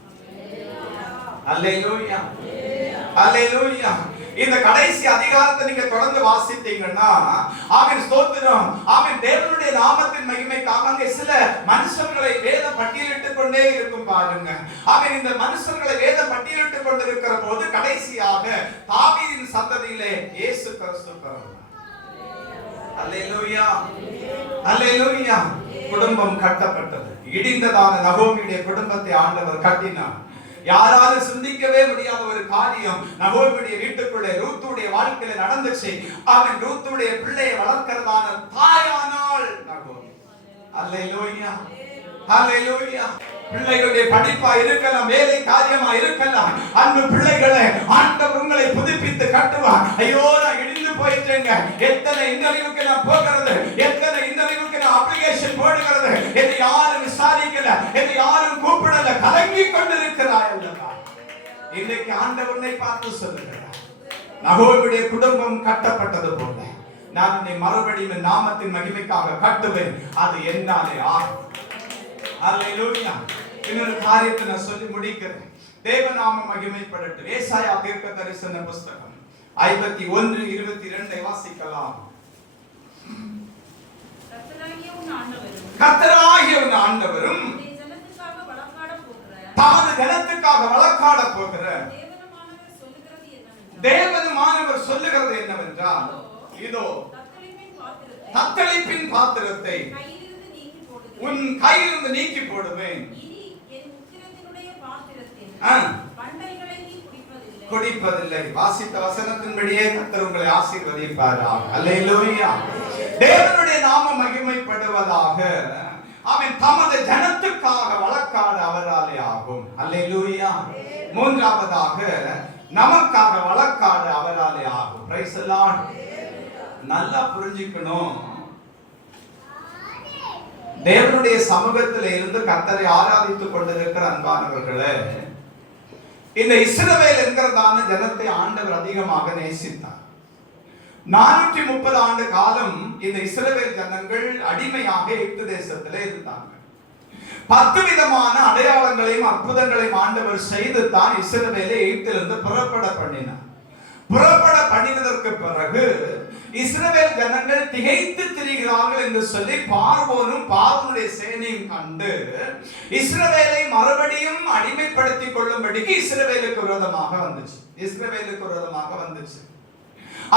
அல்லேலூயா, அல்லேலூயா. இந்த கடைசி அதிகாரத்தை நீங்க தொடர்ந்து வாசித்தீங்கன்னா ஆமென், ஸ்தோத்திரம், ஆமென், தேவனுடைய நாமத்தின் மகிமைக்காக அங்கே சில மனுஷர்களை வேதம் பட்டியலிட்டுக் கொண்டே இருக்கும். பாருங்க, ஆமென், இந்த மனுஷர்களை வேதம் பட்டியலிட்டுக் கொண்டிருக்கிற போது கடைசியாக தாவீதின் சந்ததியிலே இயேசு கிறிஸ்து பிறந்தார். அல்லேலூயா, அல்லேலூயா. குடும்பம் கட்டப்பட்டது. இடிந்ததான நகோமியுடைய குடும்பத்தை ஆண்டவர் கட்டினார். யாராலும் சிந்திக்கவே முடியாத ஒரு காரியம் நகோமியுடைய வீட்டுக்குள்ளே ரூத்துடைய வாழ்க்கையில நடந்துச்சு. அவன் ரூத்துடைய பிள்ளையை வளர்க்கிறதான தாயானாள் நகோமி. அல்லேலூயா, அல்லேலூயா. பிள்ளைகளுடைய படிப்பா இருக்கலாம், வேலை காரியமா இருக்கலாம், அன்பு பிள்ளைகளை ஆண்டவர் உங்களை புதுப்பித்து கட்டுவார். ஐயோ, நான் இடிந்து போயிட்டேங்க, எத்தனை இன்டர்வியூக்கு நான் போகிறது, எத்தனை இன்டர்வியூக்கு நான் அப்ளிகேஷன் போடுகிறது, என்னை யாரும் விசாரிக்கல, என்னை யாரும் கூப்பிடல, கலங்கி கொண்டிருக்கிறாய் அல்லவா? இன்னைக்கு ஆண்டவரை பார்த்து சொல்லுகிறார், நகோமியுடைய குடும்பம் கட்டப்பட்டது போல நான் உன்னை மறுபடியும் நாமத்தின் மகிமைக்காக கட்டுவேன். அது என்னாலே ஆகும். அல்லேலூயா. இன்னொரு காரியத்தை நான் சொல்லி முடிக்கிறேன். தேவநாமம் மகிமைப்படட்டும். ஏசாயா தீர்க்கதரிசன புஸ்தகம் 51:22 வாசிக்கலாம். கர்த்தராகிய உன் ஆண்டவரும் தமது ஜனத்துக்காக வழக்காட போகிற தேவனுமானவர் சொல்லுகிறது என்னவென்றால், இதோ தத்தளிப்பின் பாத்திரத்தை உன் கையிலிருந்து நீக்கி போடுவேன், குடிப்பதில்லை. வாசித்த வசனத்தின்படியே கர்த்தர் உங்களை ஆசீர்வதிப்பாராக. அல்லேலூயா. தேவனுடைய நாமம் மகிமைப்படுவதாக. அவன் தமது ஜனத்துக்காக வழக்காட அவராலே ஆகும். அல்லேலூயா. மூன்றாவதாக நமக்காக வழக்காட அவராலே ஆகும். Praise the Lord. நல்லா புரிஞ்சுக்கணும், தேவனுடைய சமூகத்தில் இருந்து கர்த்தரை ஆராதித்துக் கொண்டிருக்கிற அன்பானவர்களே, இந்த இஸ்ரவேல் என்கிறதான ஜனத்தை ஆண்டவர் அதிகமாக நேசித்தார். 430 ஆண்டு காலம் இந்த இஸ்ரவேல் ஜனங்கள் அடிமையாக எகிப்து தேசத்திலே இருந்தாங்க. 10 விதமான அடையாளங்களையும் அற்புதங்களையும் ஆண்டவர் செய்து தான் இஸ்ரவேலை எகிப்திலிருந்து புறப்பட பண்ணினார். புறப்பட பண்ணினதற்கு பிறகு இஸ்ரவேல் ஜனங்கள் திகைத்து திரிகிறார்கள் என்று சொல்லி பார்வோனும் பார்வோனுடைய சேனையும் கண்டு இஸ்ரவேலை மறுபடியும் அடிமைப்படுத்திக் கொள்ளும்படிக்கு இஸ்ரவேலுக்கு விரோதமாக வந்துச்சு.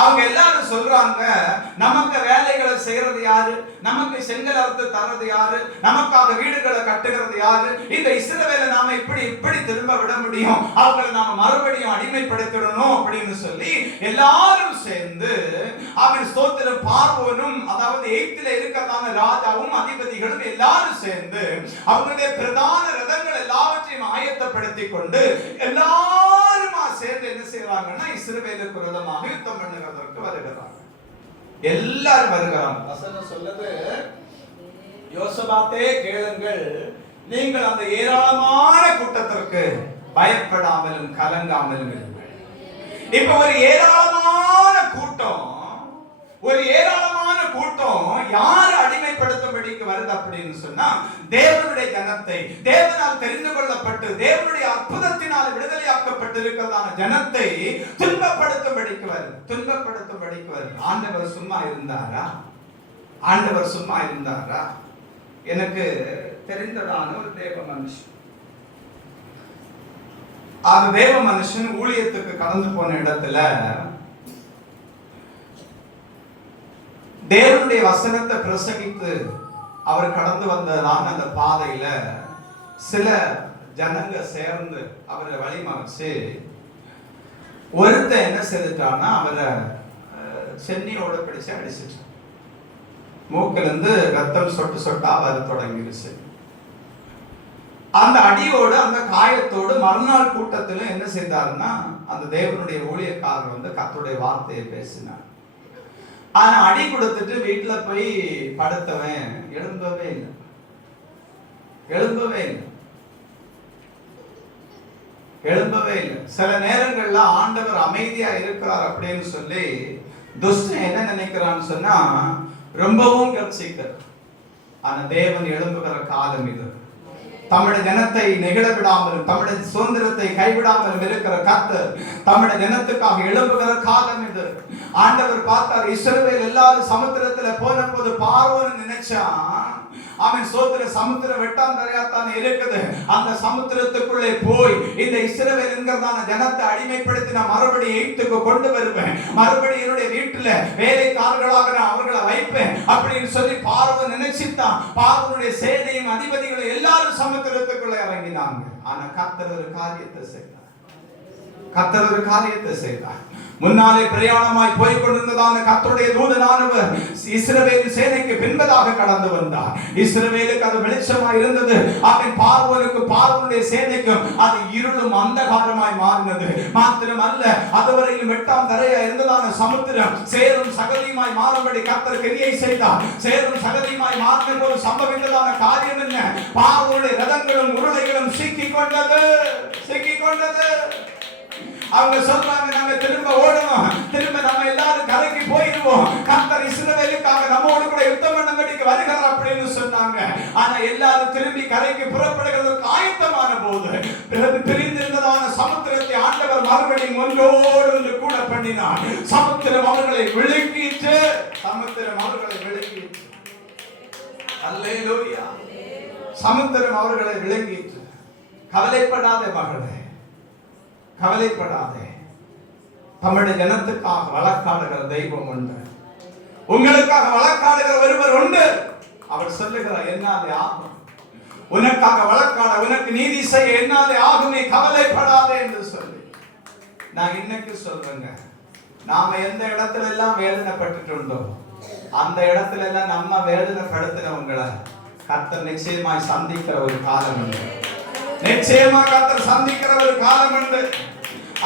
அவங்க எல்லாரும் சொல்றாங்க, நமக்கு வேலைகளை செய்யறது யாரு, நமக்கு செங்கல் அறுத்து தரது யாரு, நமக்காக வீடுகளை கட்டுகிறது யாரு, இந்த இஸ்ரவேலை நாம இப்படி திரும்ப விட முடியும், அவங்களை நாம மறுபடியும் அடிமைப்படுத்திடணும் அப்படின்னு சொல்லி எல்லாரும் சேர்ந்து அவன் ஸ்தோத்திரம் பார்வோனும், அதாவது எகிப்தில இருக்கிறதான ராஜாவும் அதிபதிகளும் எல்லாரும் சேர்ந்து அவங்களுடைய பிரதான ரதங்கள் எல்லாவற்றையும் ஆயத்தப்படுத்தி கொண்டு எல்லாருமா சேர்ந்து என்ன செய்யறாங்கன்னா இஸ்ரவேலுக்கு விரோதமாக யுத்தம் பண்ணுகிறதற்கு வருகிறாங்க. எல்லாரும் வருகிறாங்க. வசனம் சொல்லுது, யோசபாத்தே கேளுங்கள், நீங்கள் அந்த ஏராளமான கூட்டத்திற்கு பயப்படாமலும் கலங்காமலும் இருங்கள். இப்ப ஒரு ஏராளமான கூட்டம் யார் அடிமைப்படுத்தும்படிக்கு வருது அப்படின்னு சொன்னா, தேவனுடைய ஜனத்தை, தேவனால் தெரிந்து கொள்ளப்பட்டு தேவனுடைய அற்புதத்தினால் விடுதலையாக்கப்பட்டிருக்கிறதான ஜனத்தை துன்பப்படுத்தும்படிக்கு வருது. ஆண்டவர் சும்மா இருந்தாரா? எனக்கு தெரிந்ததான ஒரு தேவ மனுஷன் ஊழியத்துக்கு கடந்து போன இடத்துல தேவனுடைய வசனத்தை பிரசங்கித்து அவர் கடந்து வந்ததான அந்த பாதையில சில ஜனங்க சேர்ந்து அவரை வழிமறைச்சு ஒருத்த என்ன செய்துட்டான்னா அவரை சென்னியோட பிடிச்சு அடிச்சிட்டான். மூக்கில இருந்து ரத்தம் சொட்டா வர தொடங்கிருச்சு. அந்த அடியோடு அந்த காயத்தோடு மறுநாள் கூட்டத்துல என்ன செய்தாருன்னா அந்த தேவனுடைய ஊழியக்காரர் வந்து கர்த்தருடைய வார்த்தையை பேசினார். ஆனா அடி கொடுத்துட்டு வீட்டுல போய் படுத்தவன் எழும்பவே இல்லை. சில நேரங்கள்ல ஆண்டவர் அமைதியா இருக்கிறார் அப்படின்னு சொல்லி துஷ்டன் என்ன நினைக்கிறான்னு சொன்னா ரொம்பவும் கர்ச்சிக்கிறார். ஆனா தேவன் எழும்புகிற காலம் இது. தம்முடைய ஜனத்தை நெகிழ விடாமலும் தம்முடைய சுதந்திரத்தை கைவிடாமலும் இருக்கிற கர்த்தர் தம்முடைய ஜனத்துக்காக எழும்புகிற காலம் இது. ஆண்டவர் பார்த்தார், இஸ்ரவேல் எல்லாரும் சமுத்திரத்துல போன போது பார்வோன்னு நினைச்சான். அவன் சமுத்திரம் வெட்டாந்தரையாத்தானே இருக்குது. அந்த சமுத்திரத்துக்குள்ளே போய் இந்த இஸ்ரவேல் என்கிறதான ஜனத்தை அடிமைப்படுத்தி நான் மறுபடியும் எகிப்துக்கு கொண்டு வருவேன், மறுபடியும் என்னுடைய வீட்டுல வேலைக்காரர்களாக நான் அவர்களை வைப்பேன் அப்படின்னு சொல்லி பார்வோன் நினைச்சிட்டான். பார்வோனுடைய சேனையும் அதிபதிகளும் எல்லாரும் சமுத்திரத்துக்குள்ளே இறங்கினாங்க. ஆனா கர்த்தர் ஒரு காரியத்தை செய்தார். முன்னாலே பிரயாணமாய் போய் கொண்டிருந்ததான கர்த்தருடைய தூதனானவர் இஸ்ரவேல் சேனைக்கு பின்பதாக கடந்து வந்தார். இஸ்ரவேலுக்கு அது வெளிச்சமாய் இருந்தது. அவன் பார்வோனுடைய சேனைக்கும் அது இருளும் அந்தகாரமாய் மாறினது. மாத்திரமல்ல, அதுவரையில் வெட்டாம் தரையா இருந்ததான சமுத்திரம் சேரும் சகதியுமாய் மாறும்படி கர்த்தர் கிரியை செய்தார். சேரும் சகதியுமாய் மாறின போது சம்பவித்ததான காரியம் என்ன? பார்வோனுடைய ரதங்களும் உருளைகளும் சிக்கிக் கொண்டது. அவங்க சொல்றாங்க, நாங்க திரும்ப ஓடணும், திரும்ப நம்ம எல்லாரும் கரைக்கு போயிடுவோம், கர்த்தர் இஸ்ரவேலுக்காக நம்மோடு கூட யுத்தம் பண்ணும்படிக்கு வருகிறார் அப்படின்னு சொன்னாங்க. ஆனா எல்லாரும் திரும்பி கரைக்கு புறப்படுகிறதுக்கு ஆயத்தமான போது பிரிந்திருந்ததான சமுத்திரத்தை ஆண்டவர் மறுபடியும் ஒன்றோடு கூட பண்ணினார். சமுத்திரம் அவர்களை விழுங்கிட்டு அல்லேலூயா, சமுத்திரம் அவர்களை விழுங்கிட்டு. கவலைப்படாதே மகளே, கவலைப்படாதே. தம்முடைய ஜனத்துக்காக வழக்காடுகிற தெய்வம் உண்டு. உங்களுக்காக வழக்காடுகிற ஒருவர் உண்டு. அவர் சொல்லுகிறார், என்னாலே ஆகும், உனக்காக வழக்காட, உனக்கு நீதி செய்ய என்னாலே ஆகுமே, கவலைப்படாதே என்று சொல்லி. நான் இன்னைக்கு சொல்றேங்க, நாம எந்த இடத்துல எல்லாம் வேதனைப்பட்டுட்டோம் அந்த இடத்துல எல்லாம் நம்ம வேதனைப்படுத்தினவங்களை கர்த்தர் நிச்சயமாய் சந்திக்கிற ஒரு காலம் உண்டு. நிச்சயமாக கர்த்தர் சந்திக்கிற ஒரு காலம் உண்டு.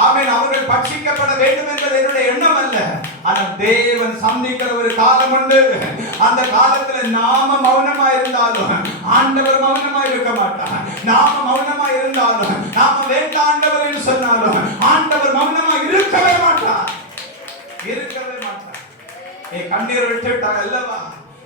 ஆமென். அவர்கள் பட்சிக்கப்பட வேண்டும் என்பது என்னுடைய எண்ணம் அல்ல. ஆனால் தேவன் சந்திக்கிற ஒரு காலம் உண்டு. அந்த காலத்துல நாம மௌனமா இருந்தாலும் ஆண்டவர் மௌனமா இருக்க மாட்டார். நாம மௌனமா இருந்தாலும், நாம வேண்டாம் ஆண்டவர் என்று சொன்னாலும் ஆண்டவர் மௌனமா இருக்கவே மாட்டார். நீ கண்ணீர் விட்டுட்டாங்க அல்லவா,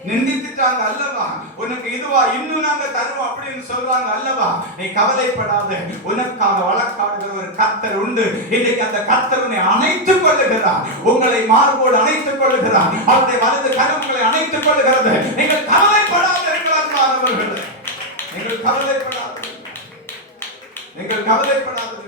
நிந்தித்துட்டாங்க அல்லவா, உனக்கு இதுவா இன்னும் நாங்க தருவோம் அப்படின்னு சொல்றாங்க அல்லவா, நீ கவலைப்படாத. உனக்காக வழக்காடுகிற ஒரு கர்த்தர் உண்டு. இன்னைக்கு அந்த கர்த்தர் உன்னை அணைத்துக் கொள்ளுகிற உங்களை மார்போடு அணைத்துக் கொள்ளுகிறார். அவருடைய வலது கரம் உங்களை அணைத்துக் கொள்ளுகிறது. நீங்கள் கவலைப்படாதீர்கள் அன்பானவர்களே, நீங்கள் கவலைப்படாதீர்கள், நீங்கள் கவலைப்படாதீர்கள்.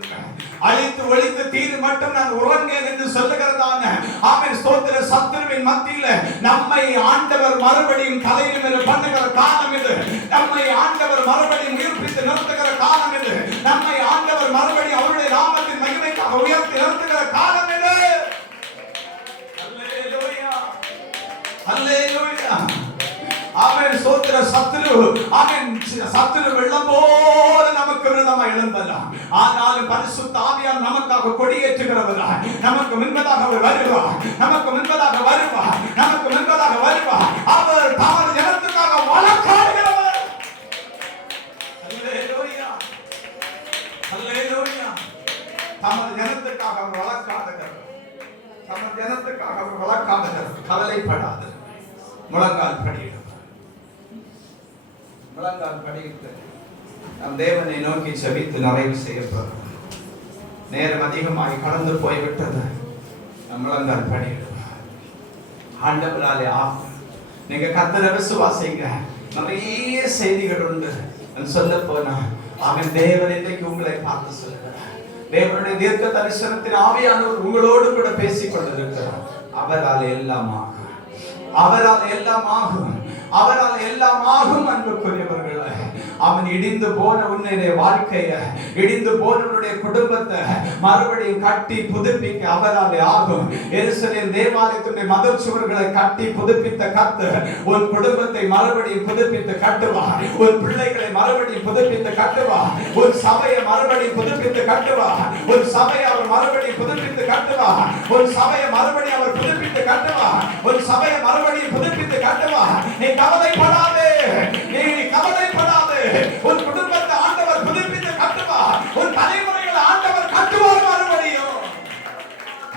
அழித்து ஒழித்து தீரு மட்டும் நான் உறங்கேன் என்று சொல்லுகிறதான ஆமென் ஸ்தோத்திர சத்துருவின் மத்தியில நம்மை ஆண்டவர் மறுபடியும் தலையில பண்ணுகிற காலம் இது. நம்மை ஆண்டவர் மறுபடியும் உயிர்ப்பித்து நிறுத்துகிற காலம் இது. நம்மை ஆண்டவர் மறுபடியும் அவருடைய நாமத்தின் மகிமைக்காக உயர்த்தி நிறுத்துகிற காலம் இது. அல்லேலூயா, அல்லேலூயா. ஆமென் ஸ்தோத்திர சத்துரு ஆமென் சத்துரு வெள்ளம் போல நமக்கு விரோதமாக எழும்பலாம். ஆனாலும் பரிசுத்த ஆவியானவர் நமக்காக கொடியேற்றுகிறவராய் நமக்கு முன்பதாக அவர் வருவார், நமக்கு முன்பதாக வருவார், நமக்கு முன்பதாக வருவார். அவர் தமது ஜனத்துக்காக வழக்காடுகிறவர். அல்லேலூயா, அல்லேலூயா. தமது ஜனத்துக்காக அவர் வழக்காடுகிறவர், தமது ஜனத்துக்காக அவர் வழக்காடுகிறவர். கவலைப்படாது, முழங்கால் படியிடும், முழங்கால் படியிட்டு நம் தேவனை நோக்கி செபித்து நிறைவு செய்யப்படும். நேரம் அதிகமாகி கடந்து போய்விட்டது. நம் முழங்கால் படியிடும். ஆண்டவராலே ஆகும். நீங்க கர்த்தரை விசுவாசிங்க. நிறைய செய்திகள் உண்டு. நான் சொல்ல போனா அவன் தேவன் இன்றைக்கு உங்களை பார்த்து சொல்லுகிறார். தேவனுடைய தீர்க்க தரிசனத்தின் ஆவியானவர் உங்களோடு கூட பேசிக் கொண்டிருக்கிறார். அவரால் எல்லாம் ஆகும், அவரால் எல்லாம் ஆகும், அவரால் எல்லாம் ஆகும். அன்புக்குரியவர்களே, அவன் இடிந்து போன உன்னுடைய வாழ்க்கையை, இடிந்து போனவனுடைய குடும்பத்தை மறுபடியும் கட்டி புதுப்பிக்க அவராலே ஆகும். எருசலேம் தேவாலயத்துடைய மதில் சுவர்களை கட்டி புதுப்பித்த கர்த்தர் உன் குடும்பத்தை மறுபடியும் புதுப்பித்து கட்டுவார். உன் பிள்ளைகளை மறுபடியும் புதுப்பித்து கட்டுவார். உன் சபையை மறுபடியும் புதுப்பித்து கட்டுவார். உன் சபையை அவர் மறுபடியும் புதுப்பித்து கட்டுவார். உன் சபையை மறுபடியும் அவர் புதுப்பித்து கட்டுவார். உன் சபையை மறுபடியும் புதுப்பித்து கட்டுவார். நீ கவலைப்படாதே, நீ கவலைப்படாதே. உன் குடும்பத்தை ஆண்டவர் புதுப்பித்து கட்டுவார். உன் தலைமுறைகளை ஆண்டவர் கட்டுவார். மறுபடியும்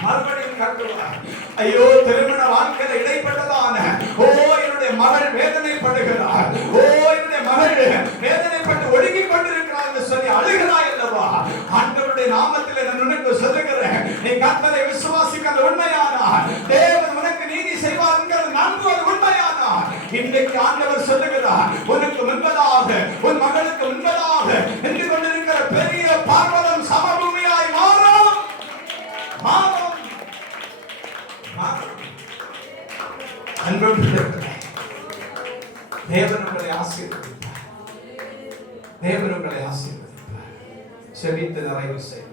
மறுபடியும் கட்டுவார். ஐயோ, திருமண வாழ்க்கையில இடைப்பட்டதான என்னுடைய மகள் வேதனைப்படுகிறார், என்னுடைய மகள் வேதனைப்பட்டு ஒடுங்கி கொண்டிருக்கிறார் என்று சொல்லி அழுகிறாய் அல்லவா? ஆண்டவருடைய நாமத்தில் நான் உனக்கு சொல்லுகிறேன், நீ கர்த்தரை விசுவாசிக்கிற உண்மையானா தேவன் உனக்கு நீதி செய்வார் என்கிறது நம்புவது உண்மையானா இன்றைக்கு ஆண்டவர் சொல்லுகிறார், உனக்கு முன்பதாக உன் மகளுக்கு முன்பதாக நின்று கொண்டிருக்கிற பெரிய பர்வதம் சமபூமியாய் மாறும், மாறும். அன்பு பிள்ளைகளே, தேவன் உங்களை ஆசீர்வதிப்பார், தேவன் உங்களை ஆசீர்வதிப்பார். செபித்து நிறைவு செய்ய